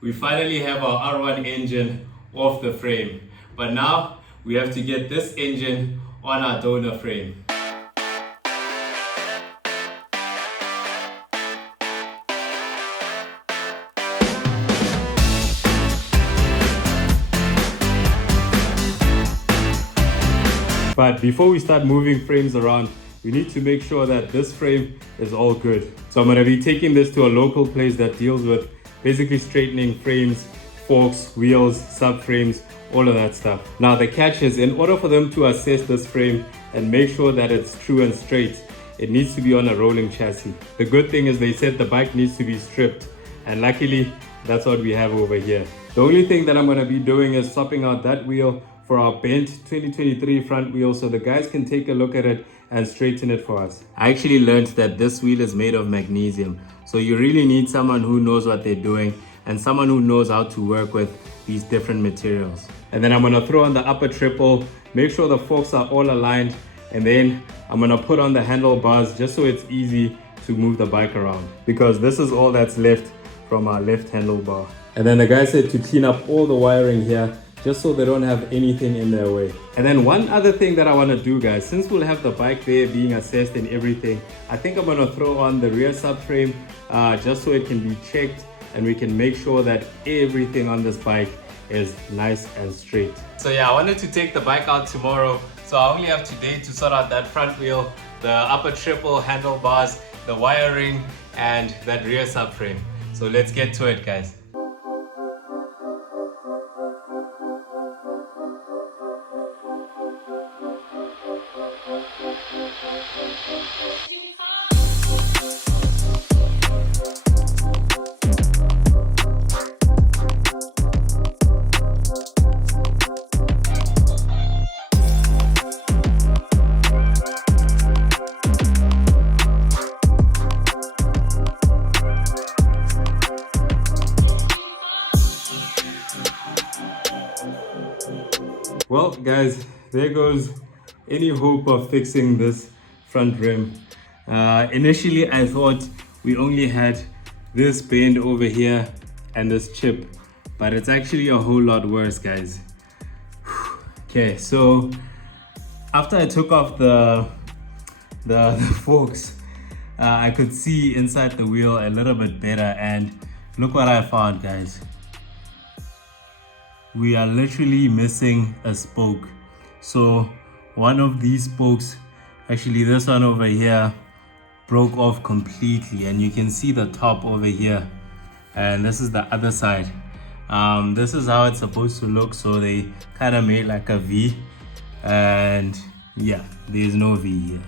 we finally have our R1 engine off the frame. But now we have to get this engine on our donor frame. But before we start moving frames around, we need to make sure that this frame is all good. So I'm going to be taking this to a local place that deals with basically straightening frames, forks, wheels, subframes, all of that stuff. Now the catch is, in order for them to assess this frame and make sure that it's true and straight, it needs to be on a rolling chassis. The good thing is they said the bike needs to be stripped, and luckily that's what we have over here. The only thing that I'm going to be doing is swapping out that wheel for our bent 2023 front wheel so the guys can take a look at it and straighten it for us. I actually learned that this wheel is made of magnesium, so you really need someone who knows what they're doing and someone who knows how to work with these different materials. And then I'm going to throw on the upper triple, make sure the forks are all aligned, and then I'm going to put on the handlebars just so it's easy to move the bike around, because this is all that's left from our left handlebar. And then the guy said to clean up all the wiring here just so they don't have anything in their way. And then one other thing that I want to do, guys, since we'll have the bike there being assessed and everything, I think I'm going to throw on the rear subframe just so it can be checked and we can make sure that everything on this bike is nice and straight. So yeah, I wanted to take the bike out tomorrow, so I only have today to sort out that front wheel, the upper triple handlebars, the wiring, and that rear subframe. So let's get to it, guys. Well, guys, there goes any hope of fixing this front rim. Initially, I thought we only had this bend over here and this chip, but it's actually a whole lot worse, guys. Okay, so after I took off the forks, I could see inside the wheel a little bit better, and look what I found, guys. We are literally missing a spoke. So one of these spokes, actually this one over here, broke off completely, and you can see the top over here, and this is the other side. This is how it's supposed to look, so they kind of made like a V, and yeah, there's no V here.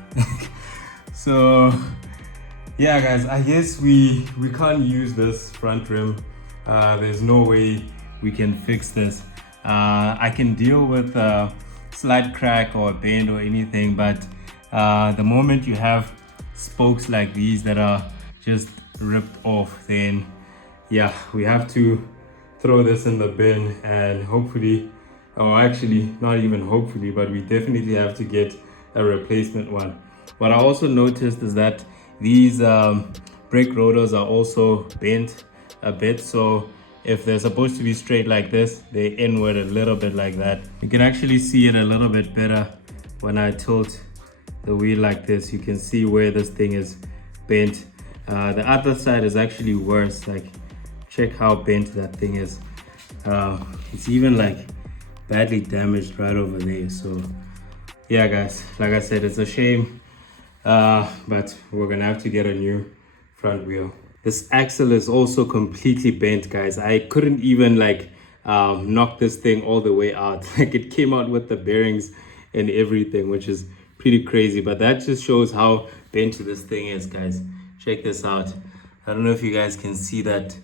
So yeah, guys, I guess we can't use this front rim. There's no way we can fix this. I can deal with a slight crack or a bend or anything, but the moment you have spokes like these that are just ripped off, then yeah, we have to throw this in the bin, and hopefully, or actually not even hopefully, but we definitely have to get a replacement one. What I also noticed is that these brake rotors are also bent a bit, so if they're supposed to be straight like this, they're inward a little bit like that. You can actually see it a little bit better when I tilt the wheel like this. You can see where this thing is bent. The other side is actually worse. Like, check how bent that thing is. It's even like badly damaged right over there. So yeah, guys, like I said, it's a shame, but we're gonna have to get a new front wheel. This axle is also completely bent, guys. I couldn't even like knock this thing all the way out. Like, it came out with the bearings and everything, which is pretty crazy, but that just shows how bent this thing is, guys. Check this out. I don't know if you guys can see that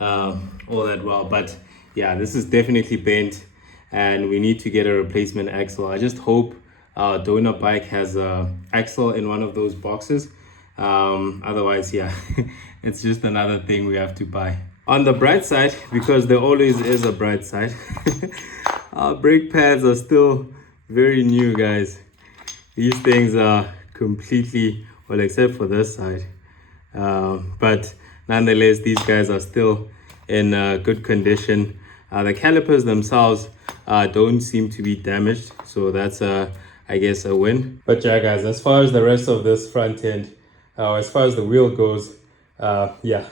all that well, but yeah, this is definitely bent, and we need to get a replacement axle. I just hope our donor bike has a axle in one of those boxes. Otherwise, yeah, it's just another thing we have to buy. On the bright side, because there always is a bright side, our brake pads are still very new, guys. These things are completely, well, except for this side, but nonetheless, these guys are still in good condition. The calipers themselves don't seem to be damaged, so that's I guess a win. But yeah guys, as far as the rest of this front end, as far as the wheel goes, yeah,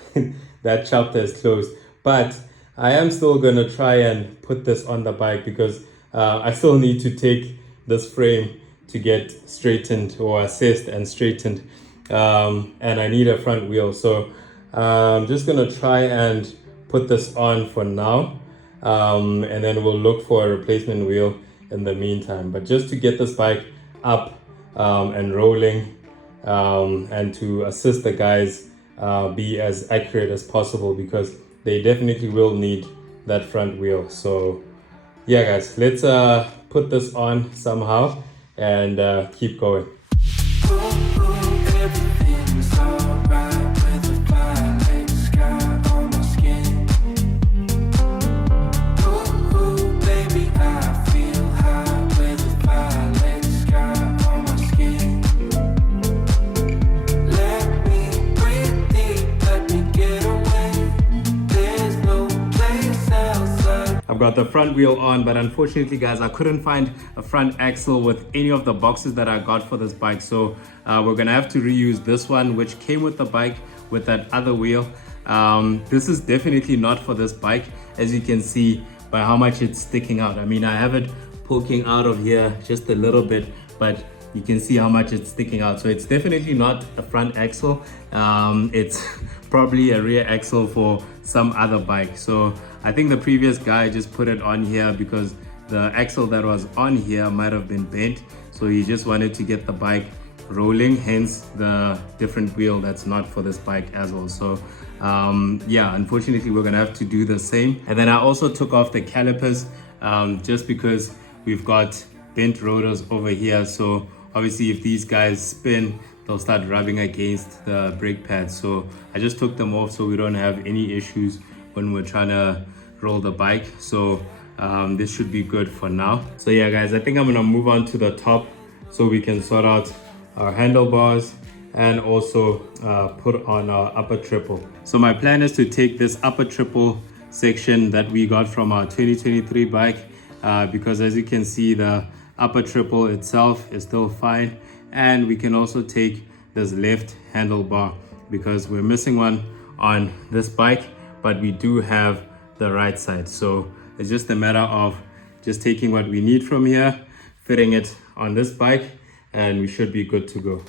that chapter is closed. But I am still gonna try and put this on the bike because I still need to take this frame to get straightened or assessed and straightened, and I need a front wheel. So I'm just gonna try and put this on for now, and then we'll look for a replacement wheel in the meantime. But just to get this bike up and rolling, and to assist the guys be as accurate as possible, because they definitely will need that front wheel. So yeah guys, let's put this on somehow and keep going. Got the front wheel on, but unfortunately guys, I couldn't find a front axle with any of the boxes that I got for this bike, so we're gonna have to reuse this one which came with the bike with that other wheel. This is definitely not for this bike, as you can see by how much it's sticking out. I mean, I have it poking out of here just a little bit, but you can see how much it's sticking out. So it's definitely not a front axle. It's probably a rear axle for some other bike. So I think the previous guy just put it on here because the axle that was on here might have been bent. So he just wanted to get the bike rolling, hence the different wheel that's not for this bike as well. So yeah, unfortunately we're gonna have to do the same. And then I also took off the calipers just because we've got bent rotors over here. So obviously if these guys spin, they'll start rubbing against the brake pads. So I just took them off so we don't have any issues when we're trying to roll the bike. So this should be good for now. So yeah guys, I think I'm gonna move on to the top so we can sort out our handlebars and also put on our upper triple. So my plan is to take this upper triple section that we got from our 2023 bike, because as you can see, the upper triple itself is still fine, and we can also take this left handlebar because we're missing one on this bike, but we do have the right side. So it's just a matter of just taking what we need from here, fitting it on this bike, and we should be good to go.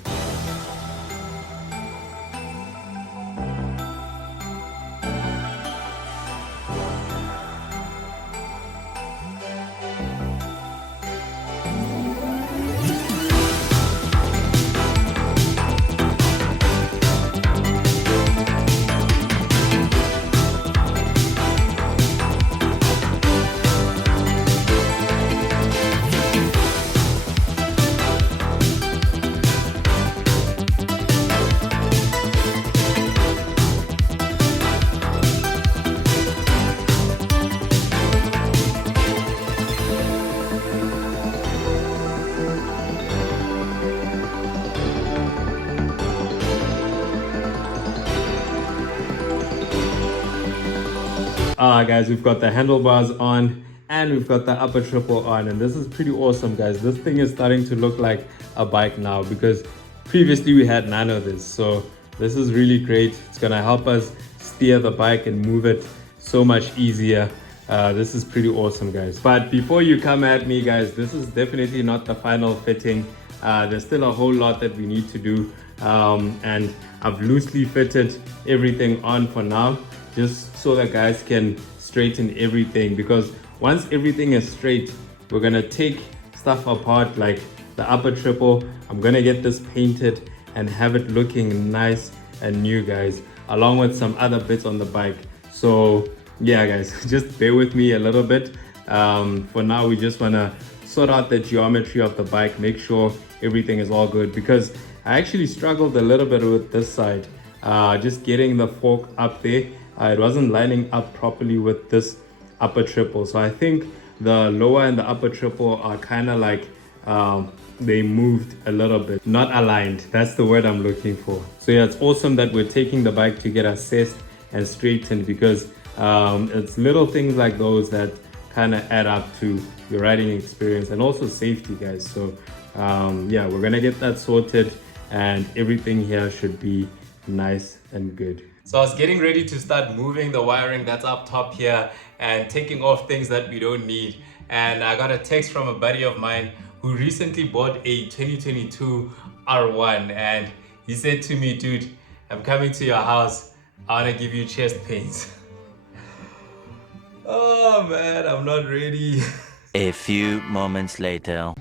Guys, we've got the handlebars on and we've got the upper triple on, and this is pretty awesome guys. This thing is starting to look like a bike now because previously we had none of this. So this is really great. It's gonna help us steer the bike and move it so much easier. This is pretty awesome guys. But before you come at me guys, this is definitely not the final fitting. There's still a whole lot that we need to do, and I've loosely fitted everything on for now, just so that guys can straighten everything, because once everything is straight, we're gonna take stuff apart like the upper triple. I'm gonna get this painted and have it looking nice and new guys, along with some other bits on the bike. So yeah guys, just bear with me a little bit. For now we just wanna sort out the geometry of the bike, make sure everything is all good, because I actually struggled a little bit with this side, just getting the fork up there. It wasn't lining up properly with this upper triple. So I think the lower and the upper triple are kind of like they moved a little bit, not aligned. That's the word I'm looking for. So yeah, it's awesome that we're taking the bike to get assessed and straightened, because It's little things like those that kind of add up to your riding experience and also safety, guys. So yeah, we're gonna get that sorted and everything here should be nice and good. So I was getting ready to start moving the wiring that's up top here and taking off things that we don't need. And I got a text from a buddy of mine who recently bought a 2022 R1, and he said to me, dude, I'm coming to your house. I want to give you chest pains. Oh man, I'm not ready. A few moments later.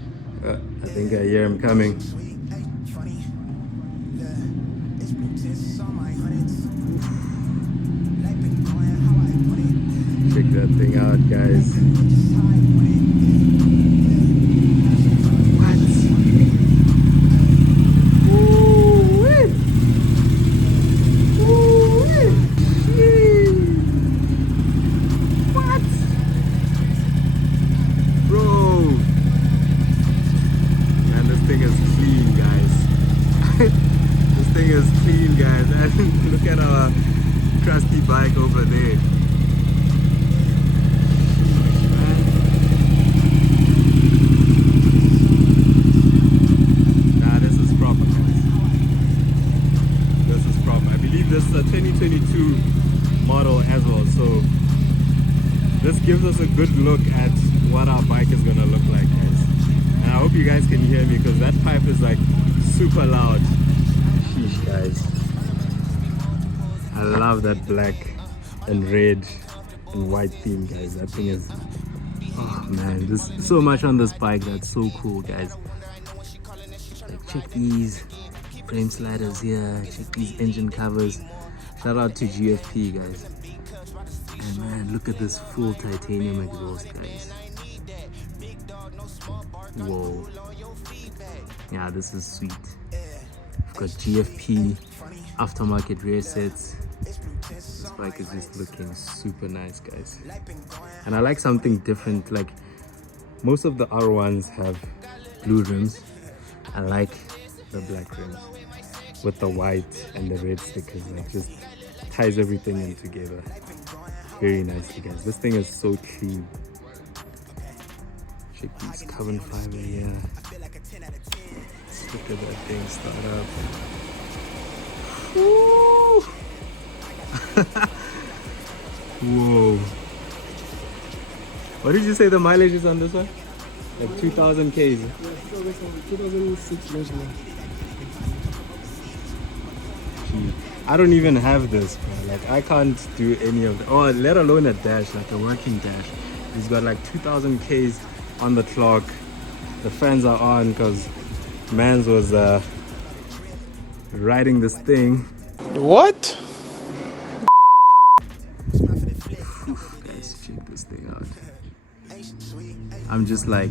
I think I hear him coming. Check that thing out, guys. What? Ooh-wee. Ooh-wee. Yee. What? Bro. Man, this thing is clean, guys. This thing is clean, guys. And look at our trusty bike over there. This is a 2022 model as well, so this gives us a good look at what our bike is gonna look like, guys. And I hope you guys can hear me because that pipe is like super loud. Sheesh, guys. I love that black and red and white theme, guys. That thing is, oh man, there's so much on this bike that's so cool, guys. Like, check these frame sliders here, check these engine covers. Shout out to GFP, guys. And man, look at this full titanium exhaust, guys. Whoa. Yeah, this is sweet. We've got GFP aftermarket rear sets. This bike is just looking super nice, guys. And I like something different. Like, most of the R1s have blue rims. I like the black rims with the white and the red stickers. Like, just ties everything in together very nicely, guys. This thing is so clean. Check these carbon fiber here. Let's look at that thing start up. Woo! Whoa. What did you say the mileage is on this one? Like 2000 Ks? Yeah, 2006 version. I don't even have this, bro. Like, I can't do any of that. Oh, let alone a dash, like a working dash. He's got like 2000 Ks on the clock. The fans are on because Mans was riding this thing. What? Guys, check this thing out. I'm just like,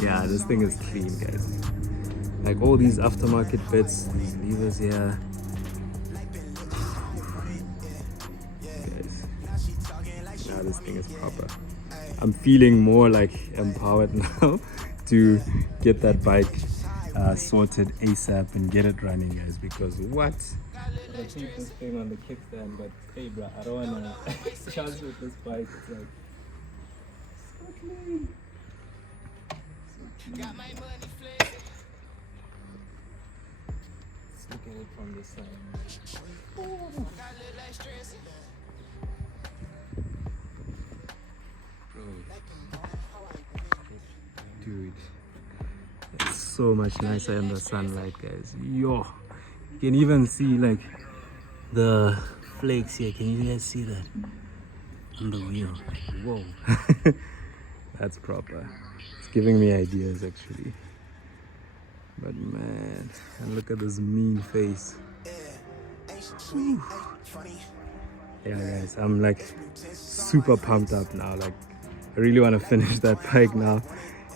yeah, this thing is clean, guys. Like all these aftermarket bits, these levers here. Guys, now this thing is proper. I'm feeling more like empowered now to get that bike sorted ASAP and get it running, guys, because what? I keep this thing on the kickstand, but hey bro, I don't wanna chance with this bike. It's like so clean. So clean. Let's look at it from this side. Oh. Dude, it's so much nicer in the sunlight, guys. Yo, you can even see like the flakes here. Can you guys see that on the wheel? Whoa. That's proper. It's giving me ideas actually. But man, and look at this mean face. Whew. Yeah guys, I'm like super pumped up now. Like, I really want to finish that bike now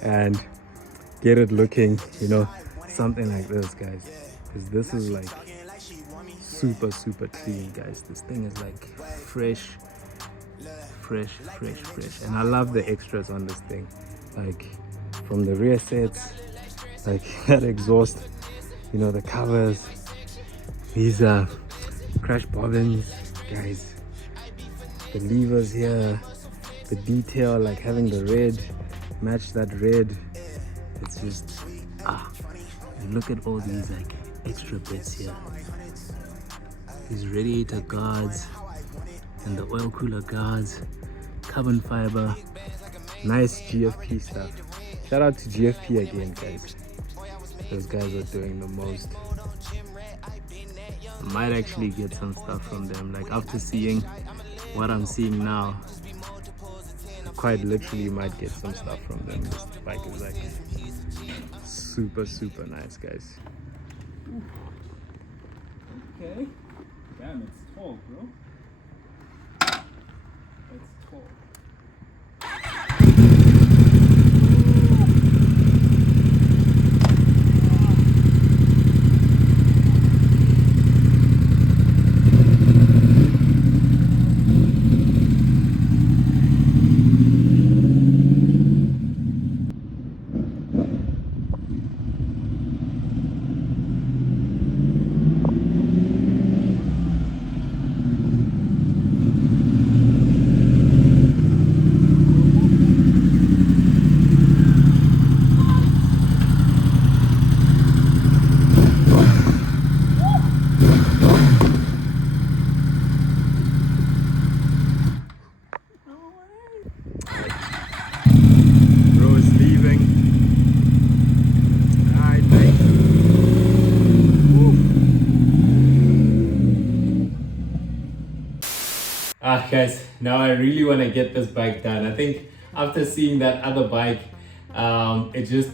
and get it looking, you know, something like this, guys, because this is like super clean, guys. This thing is like fresh, and I love the extras on this thing, like from the rear sets, like that exhaust, you know, the covers, these crash bobbins, guys. The levers here, the detail, like having the red match that red. It's just and look at all these like extra bits here. These radiator guards and the oil cooler guards, carbon fiber, nice GFP stuff. Shout out to GFP again, guys. Those guys are doing the most. I might actually get some stuff from them. Like after seeing what I'm seeing now, I quite literally might get some stuff from them. This bike is like super nice, guys. Okay. Damn, it's tall, bro. It's tall. Bro is leaving. Alright, mate. Guys, now I really want to get this bike done. I think after seeing that other bike, it just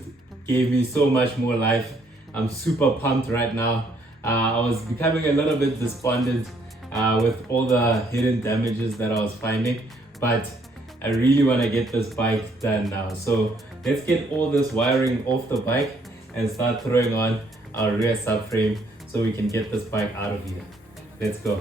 gave me so much more life. I'm super pumped right now. I was becoming a little bit despondent with all the hidden damages that I was finding, but I really want to get this bike done now. So let's get all this wiring off the bike and start throwing on our rear subframe so we can get this bike out of here. Let's go.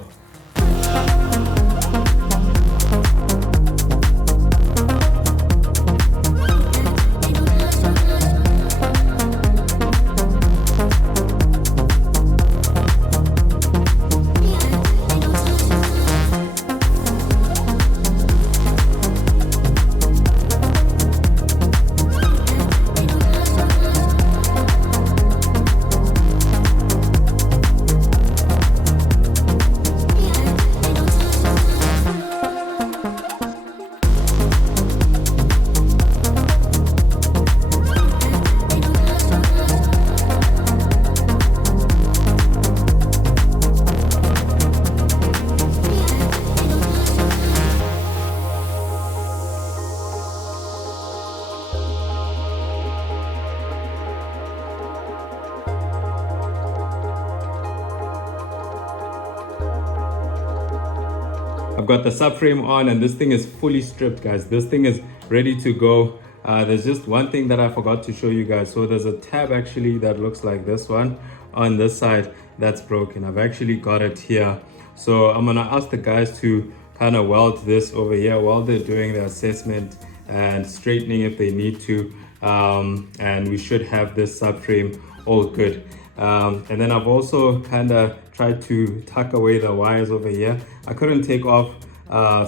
I've got the subframe on and this thing is fully stripped, guys. This thing is ready to go. There's just one thing that I forgot to show you guys. So there's a tab actually that looks like this one on this side that's broken. I've actually got it here. So I'm gonna ask the guys to kind of weld this over here while they're doing the assessment and straightening if they need to. And we should have this subframe all good. And then I've also kind of tried to tuck away the wires over here. I couldn't take off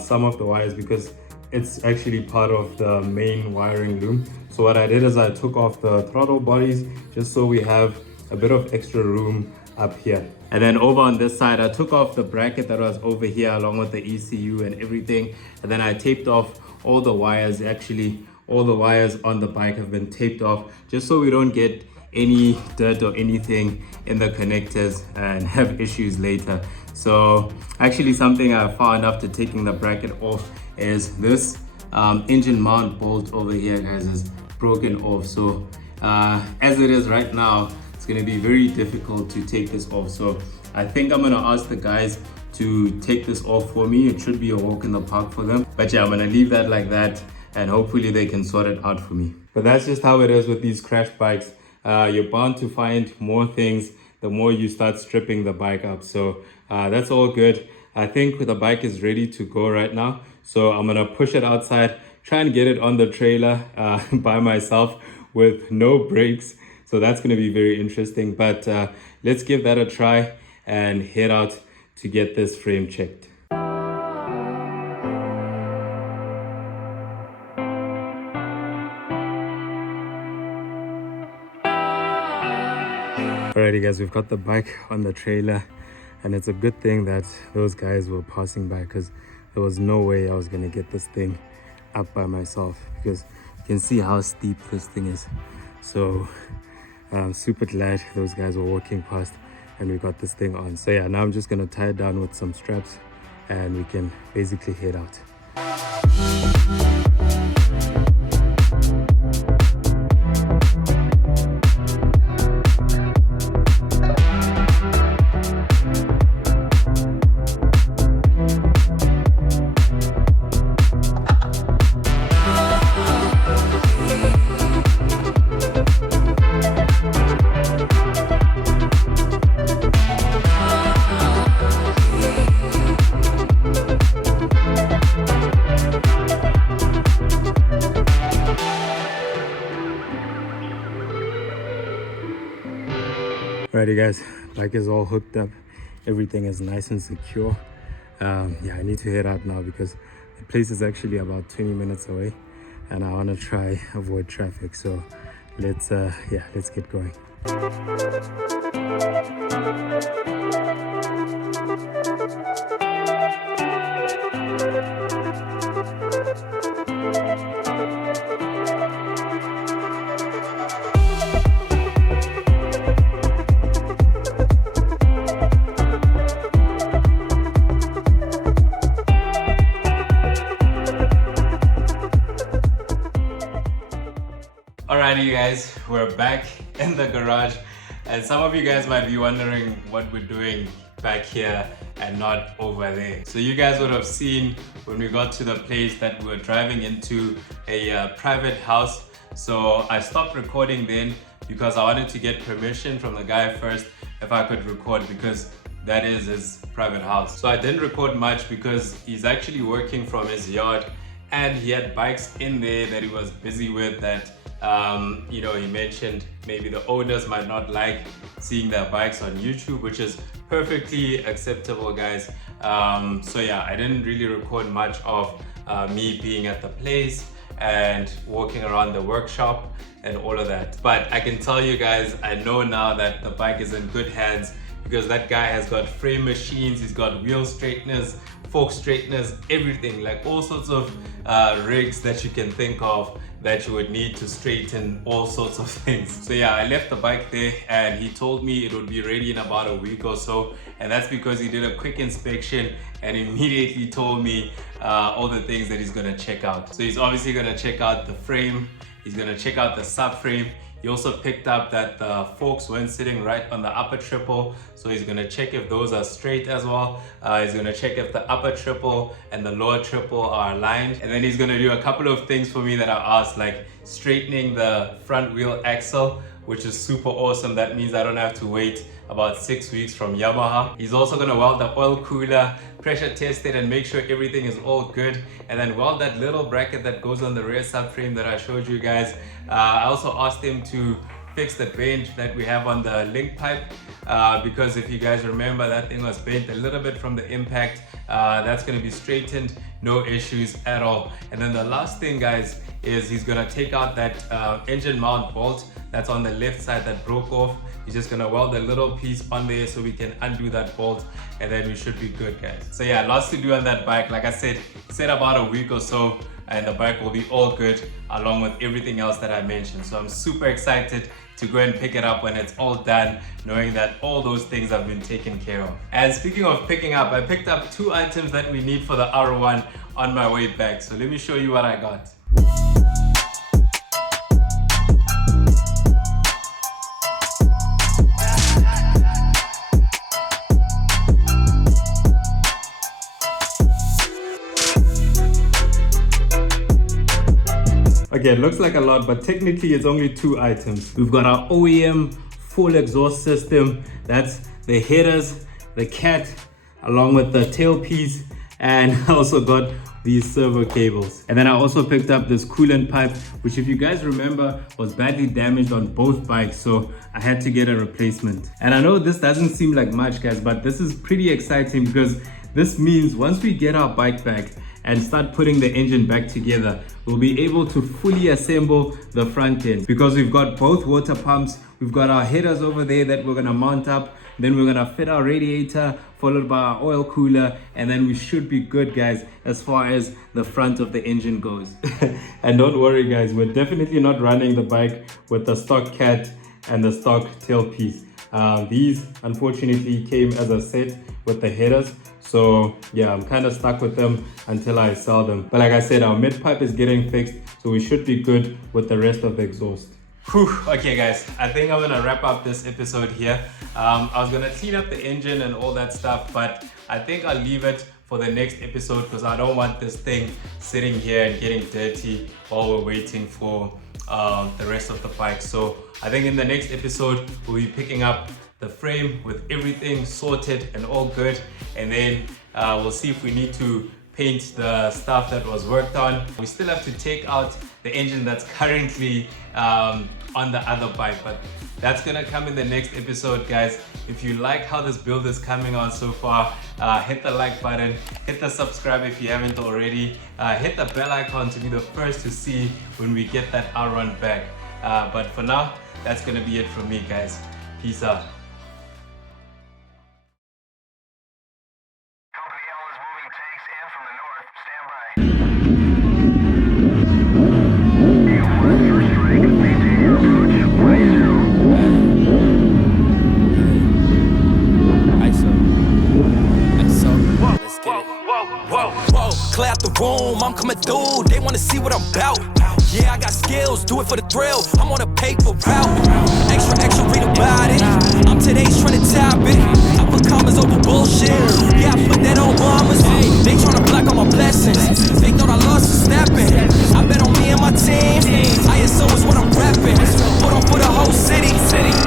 some of the wires because it's actually part of the main wiring loom. So what I did is I took off the throttle bodies just so we have a bit of extra room up here. And then over on this side, I took off the bracket that was over here along with the ECU and everything. And then I taped off all the wires. Actually, all the wires on the bike have been taped off just so we don't get any dirt or anything in the connectors and have issues later. So actually something I found after taking the bracket off is this engine mount bolt over here, guys, is broken off. So as it is right now, it's going to be very difficult to take this off. So I think I'm going to ask the guys to take this off for me. It should be a walk in the park for them. But yeah, I'm going to leave that like that and hopefully they can sort it out for me. But that's just how it is with these crash bikes. You're bound to find more things the more you start stripping the bike up. So that's all good. I think the bike is ready to go right now. So I'm gonna push it outside, try and get it on the trailer by myself with no brakes. So that's gonna be very interesting. But let's give that a try and head out to get this frame checked. Alrighty guys, we've got the bike on the trailer, and it's a good thing that those guys were passing by, because there was no way I was gonna get this thing up by myself, because you can see how steep this thing is. So I'm super glad those guys were walking past and we got this thing on. So yeah, now I'm just gonna tie it down with some straps and we can basically head out. Alrighty guys, bike is all hooked up, everything is nice and secure. Yeah, I need to head out now because the place is actually about 20 minutes away and I want to try avoid traffic. So let's get going. Alrighty you guys, we're back in the garage, and some of you guys might be wondering what we're doing back here and not over there. So you guys would have seen when we got to the place that we were driving into a private house. So I stopped recording then because I wanted to get permission from the guy first if I could record, because that is his private house. So I didn't record much because he's actually working from his yard and he had bikes in there that he was busy with that you know, he mentioned maybe the owners might not like seeing their bikes on YouTube, which is perfectly acceptable, guys. So yeah, I didn't really record much of me being at the place and walking around the workshop and all of that. But I can tell you guys, I know now that the bike is in good hands, because that guy has got frame machines, he's got wheel straighteners, fork straighteners, everything, like all sorts of rigs that you can think of that you would need to straighten all sorts of things. So yeah, I left the bike there and he told me it would be ready in about a week or so, and that's because he did a quick inspection and immediately told me all the things that he's gonna check out. So he's obviously gonna check out the frame, he's gonna check out the subframe. He also picked up that the forks weren't sitting right on the upper triple, so he's gonna check if those are straight as well. He's gonna check if the upper triple and the lower triple are aligned. And then he's gonna do a couple of things for me that I asked, like straightening the front wheel axle, which is super awesome. That means I don't have to wait about 6 weeks from Yamaha. He's also gonna weld the oil cooler, pressure test it and make sure everything is all good, and then weld that little bracket that goes on the rear subframe that I showed you guys. I also asked him to fix the bend that we have on the link pipe, because if you guys remember, that thing was bent a little bit from the impact. That's gonna be straightened, no issues at all. And then the last thing, guys, is he's gonna take out that engine mount bolt that's on the left side that broke off. He's just gonna weld a little piece on there so we can undo that bolt, and then we should be good, guys. So yeah, lots to do on that bike. Like I said about a week or so and the bike will be all good along with everything else that I mentioned. So I'm super excited to go and pick it up when it's all done, knowing that all those things have been taken care of. And speaking of picking up, I picked up 2 items that we need for the R1 on my way back. So let me show you what I got. Okay, it looks like a lot, but technically it's only 2 items. We've got our OEM full exhaust system. That's the headers, the cat, along with the tailpiece, and I also got these servo cables. And then I also picked up this coolant pipe, which if you guys remember was badly damaged on both bikes, so I had to get a replacement. And I know this doesn't seem like much, guys, but this is pretty exciting because this means once we get our bike back and start putting the engine back together, we'll be able to fully assemble the front end, because we've got both water pumps, we've got our headers over there that we're gonna mount up, then we're gonna fit our radiator, followed by our oil cooler, and then we should be good, guys, as far as the front of the engine goes. And don't worry, guys, we're definitely not running the bike with the stock cat and the stock tailpiece. These unfortunately came as a set with the headers, so yeah, I'm kind of stuck with them until I sell them. But like I said, our mid pipe is getting fixed, so we should be good with the rest of the exhaust. Whew. Okay guys, I think I'm gonna wrap up this episode here. I was gonna clean up the engine and all that stuff, but I think I'll leave it for the next episode because I don't want this thing sitting here and getting dirty while we're waiting for the rest of the bike. So I think in the next episode we'll be picking up the frame with everything sorted and all good, and then we'll see if we need to paint the stuff that was worked on. We still have to take out the engine that's currently on the other bike, but that's gonna come in the next episode, guys. If you like how this build is coming on so far, hit the like button, hit the subscribe if you haven't already, hit the bell icon to be the first to see when we get that outrun back. But for now, that's gonna be it from me, guys. Peace out. Clear out the room, I'm coming through, they wanna see what I'm about. Yeah, I got skills, do it for the thrill, I'm on a paper route. Extra, read about it, I'm today's trying to top it. I put commas over bullshit, yeah, I put that on bombers. They tryna block all my blessings, they thought I lost for snapping. I bet on me and my team, ISO is what I'm rapping. Put on for the whole city,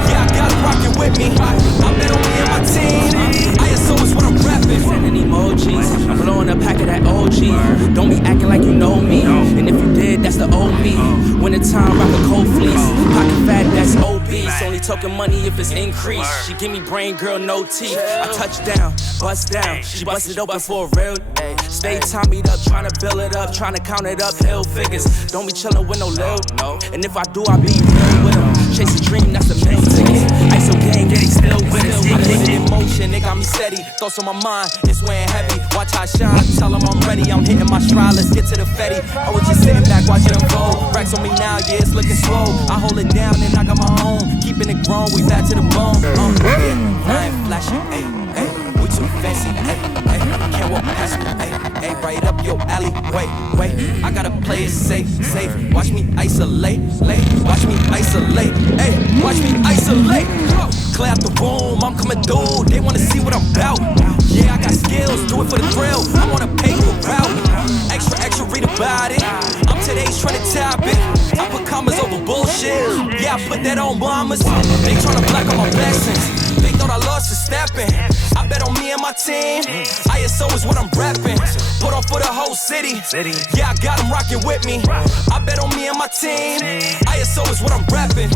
yeah, I got it rockin' with me. I bet on me and my team, ISO is what I'm rapping. Sending emojis, I'm blowing a pack of that OG. Don't be acting like you know me, and if you did, that's the old me. Wintertime, rock a cold fleece, pocket fat, that's obese. Only talking money if it's increased. She give me brain, girl, no teeth. I touch down, bust down, she bust it open for a real day. Stay timed up, trying to build it up, trying to count it up, hill figures. Don't be chillin' with no lil, no. And if I do, I be real with them. Chase a dream, that's the main ticket. ISO gang, getting still with us. I put it in motion, they got me steady. Thoughts on my mind, it's weighing heavy. Watch how I shine, tell them I'm ready. I'm hitting my stride, let's get to the fetty. I was just sitting back watching them fold. Racks on me now, yeah, it's looking slow. I hold it down and I got my own. Keeping it grown, we back to the bone. Yeah, I ain't flashing, ayy, ayy. We too fancy, ayy, ayy. Can't walk past me, ayy, ayy. Right up your alley, wait. I gotta play it safe. Watch me isolate, watch me isolate, ayy. Watch me isolate. Clear out the room, I'm coming through, they wanna see what I'm about. Yeah, I got skills, do it for the thrill, I'm on a paper route. Extra, read about it, I'm today's trying to top it. I put commas over bullshit, yeah, I put that on bombers. They tryna block all my blessings, they thought I lost for snapping. I bet on me and my team, ISO is what I'm rapping. Put on for the whole city, yeah, I got them rocking with me. I bet on me and my team, ISO is what I'm rapping.